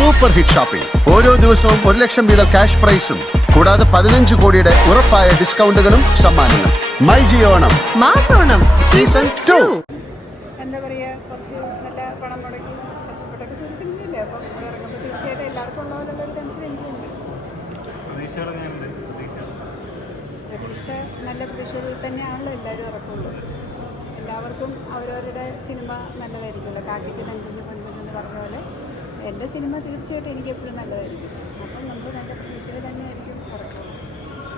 Super hit shopping ഓരോ ദിവസവും ഒരു ലക്ഷം വീതം ക്യാഷ് പ്രൈസും കൂടാതെ പതിനഞ്ച് കോടിയുടെ ഉറപ്പായ ഡിസ്കൗണ്ടുകളും സമ്മാനങ്ങളും. മൈ ജിയോണം മാസോണം സീസൺ ടു. എന്താ പറയുക കുറച്ച് നല്ല പണം മുടക്കി കഷ്ടപ്പെട്ടൊക്കെ ചെയ്ത സിനിമയില്ലേ അപ്പം ഇറങ്ങുമ്പോൾ തീർച്ചയായിട്ടും എല്ലാവർക്കും ഉള്ള പോലുള്ള ഒരു ടെൻഷൻ എനിക്കുണ്ട്. പ്രതീക്ഷ നല്ല പ്രതീക്ഷകളിൽ തന്നെയാണല്ലോ എല്ലാവരും ഇറക്കുള്ളൂ എല്ലാവർക്കും അവരവരുടെ സിനിമ നല്ലതായിരിക്കുമല്ലോ. കാക്കിക്ക് നന്ദിന് പണ്ടെന്ന് പറഞ്ഞ പോലെ. എന്റെ സിനിമ തീർച്ചയായിട്ടും എനിക്ക് എപ്പോഴും നല്ലതായിരിക്കും. അപ്പം നമ്മൾ നല്ല പ്രതീക്ഷയിൽ തന്നെയായിരിക്കും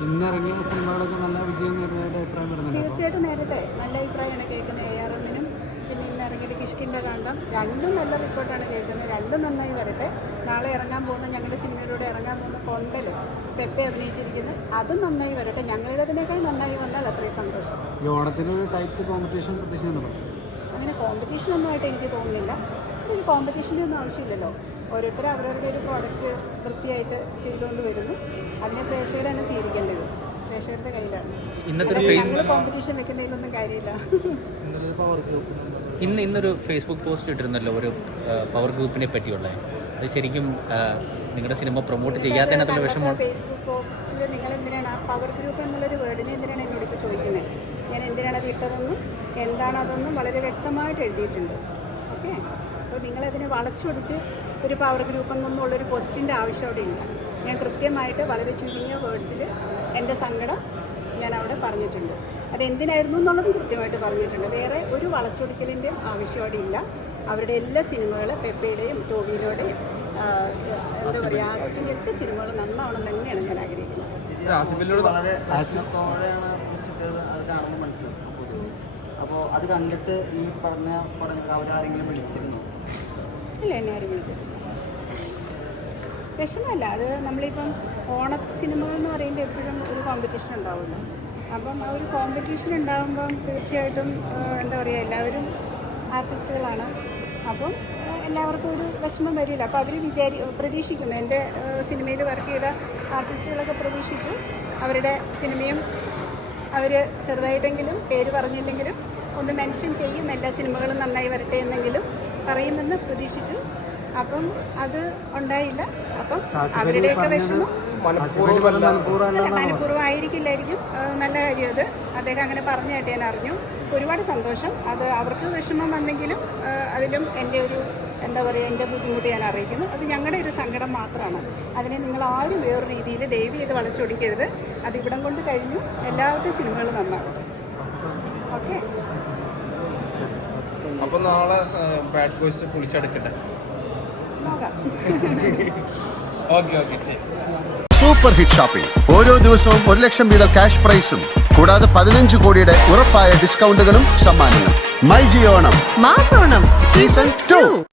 ഇന്നിറങ്ങിയ സിനിമകളൊക്കെ നല്ല വിജയം നേടുന്നതായിട്ട് അഭിപ്രായം വരുന്നത് തീർച്ചയായിട്ടും നേരട്ടെ. നല്ല അഭിപ്രായമാണ് കേൾക്കുന്നത്. എ ആർ എമ്മിനും പിന്നെ ഇന്ന് ഇറങ്ങിയത് കിഷ്കിന്റെ കാണ്ടം രണ്ടും നല്ല റിപ്പോർട്ടാണ് കേൾക്കുന്നത്. രണ്ടും നന്നായി വരട്ടെ. നാളെ ഇറങ്ങാൻ പോകുന്ന ഞങ്ങളുടെ സിനിമയിലൂടെ ഇറങ്ങാൻ പോകുന്ന കൊണ്ടൽ പെപ്പെ അഭിനയിച്ചിരിക്കുന്നത് അതും നന്നായി വരട്ടെ. ഞങ്ങളുടേതിനേക്കാൾ നന്നായി വന്നാൽ അത്രയും സന്തോഷം. ഈ ഓണത്തിന് ഒരു ടൈറ്റ് കോമ്പറ്റീഷൻ പ്രതീക്ഷിക്കുന്നുണ്ടോ? അങ്ങനെ കോമ്പറ്റീഷൻ ഒന്നുമായിട്ട് എനിക്ക് തോന്നുന്നില്ല. ഒരു കോമ്പറ്റീഷന്റെ ഒന്നും ആവശ്യമില്ലല്ലോ. ഓരോരുത്തരും അവരവരുടെ ഒരു പ്രോഡക്റ്റ് വൃത്തിയായിട്ട് ചെയ്തുകൊണ്ട് വരുന്നു. അതിനെ പ്രേക്ഷകരാണ് സ്വീകരിക്കേണ്ടത് പ്രേക്ഷകരുടെ കയ്യിലാണ്. ഞങ്ങൾ കോമ്പറ്റീഷൻ വെക്കുന്നതിലൊന്നും കാര്യമില്ല. ഇന്ന് ഇന്നൊരു ഫേസ്ബുക്ക് പോസ്റ്റ് ഇട്ടിരുന്നല്ലോ ഒരു പവർ ഗ്രൂപ്പിനെ പറ്റിയുള്ള. അത് ശരിക്കും നിങ്ങളുടെ സിനിമ പ്രൊമോട്ട് ചെയ്യാത്തതിനകത്തുള്ള വിഷമം. ഫേസ്ബുക്ക് പോസ്റ്റിൽ നിങ്ങൾ എന്തിനാണ് ആ പവർ ഗ്രൂപ്പ് എന്നുള്ളൊരു വേർഡിനെ എന്തിനാണ് എന്നോട് ഇപ്പോൾ ചോദിക്കുന്നത് ഞാൻ എന്തിനാണ് വിട്ടതെന്നും എന്താണ് അതെന്നും വളരെ വ്യക്തമായിട്ട് എഴുതിയിട്ടുണ്ട്. ഓക്കെ? അപ്പോൾ നിങ്ങളതിനെ വളച്ചൊടിച്ച് ഒരു പവർ ഗ്രൂപ്പ് എന്നുള്ളൊരു ക്വസ്റ്റിന്റെ ആവശ്യം അവിടെ ഇല്ല. ഞാൻ കൃത്യമായിട്ട് വളരെ ചുരുങ്ങിയ വേർഡ്സിൽ എന്റെ സങ്കടം ഞാൻ അവിടെ പറഞ്ഞിട്ടുണ്ട്. അതെന്തിനായിരുന്നു എന്നുള്ളതും കൃത്യമായിട്ട് പറഞ്ഞിട്ടുണ്ട്. വേറെ ഒരു വളച്ചൊടിക്കലിന്റെയും ആവശ്യം അവിടെ ഇല്ല. അവരുടെ എല്ലാ സിനിമകളും പെപ്പയുടെയും ടോബിയിലൂടെയും എന്താ പറയുക ആസിഫിന്റെ ഒക്കെ സിനിമകൾ നന്നാവണം തന്നെയാണ് ഞാൻ ആഗ്രഹിക്കുന്നത്. അപ്പോൾ അത് കണ്ടിട്ട് ഈ പറഞ്ഞ പടങ്ങൾ അവരാരെങ്കിലും വിളിച്ചിരുന്നു? ഇല്ല എന്നെ ആരും വിളിച്ചിരുന്നു വിഷമല്ല അത് നമ്മളിപ്പം ഓണ സിനിമകൾ എന്ന് പറയുമ്പോൾ എപ്പോഴും ഒരു കോമ്പറ്റീഷൻ ഉണ്ടാവുമല്ലോ. അപ്പം ആ ഒരു കോമ്പറ്റീഷൻ ഉണ്ടാകുമ്പം തീർച്ചയായിട്ടും എന്താ പറയുക എല്ലാവരും ആർട്ടിസ്റ്റുകളാണ് അപ്പം എല്ലാവർക്കും ഒരു വിഷമം വരില്ല. അപ്പോൾ അവർ വിചാരി പ്രതീക്ഷിക്കും എന്റെ സിനിമയിൽ വർക്ക് ചെയ്ത ആർട്ടിസ്റ്റുകളൊക്കെ പ്രതീക്ഷിച്ചു. അവരുടെ സിനിമയും അവർ ചെറുതായിട്ടെങ്കിലും പേര് പറഞ്ഞില്ലെങ്കിലും ഒന്ന് മെൻഷൻ ചെയ്യും എല്ലാ സിനിമകളും നന്നായി വരട്ടെ എന്നെങ്കിലും പറയുമെന്ന് പ്രതീക്ഷിച്ചു. അപ്പം അത് ഉണ്ടായില്ല. അപ്പം അവരുടെയൊക്കെ വിഷമം മനഃപൂർവമായിരിക്കില്ലായിരിക്കും മനഃപൂർവം ആയിരിക്കില്ലായിരിക്കും നല്ല കാര്യം അത് അദ്ദേഹം അങ്ങനെ പറഞ്ഞായിട്ട് ഞാൻ അറിഞ്ഞു. ഒരുപാട് സന്തോഷം. അത് അവർക്ക് വിഷമം വന്നെങ്കിലും അതിലും എന്റെ ഒരു എന്താ പറയുക എന്റെ ബുദ്ധിമുട്ട് ഞാൻ അറിയിക്കുന്നു. അത് ഞങ്ങളുടെ ഒരു സങ്കടം മാത്രമാണ്. അതിനെ നിങ്ങൾ ആരും വേറൊരു രീതിയിൽ ദയവ് ചെയ്ത് വളച്ചൊടിക്കരുത്. അത് ഇവിടം കൊണ്ട് കഴിഞ്ഞു. എല്ലാവരുടെയും സിനിമകൾ നന്നാകും. ഓക്കെ? അപ്പോൾ നാളെ ബാഡ് ബോയ്സ് കുളിച്ചെടുക്കട്ടെ. നോക്കാം. ഓക്കെ ഓക്കെ ശരി. സൂപ്പർ ഹിറ്റ് ഷോപ്പിംഗ് ഓരോ ദിവസവും ഒരു ലക്ഷം വീതം ക്യാഷ് പ്രൈസും കൂടാതെ പതിനഞ്ച് കോടിയുടെ ഉറപ്പായ ഡിസ്കൗണ്ടുകളും സമ്മാനങ്ങളും. മൈ ജിയോണം മാസോണം സീസൺ ടു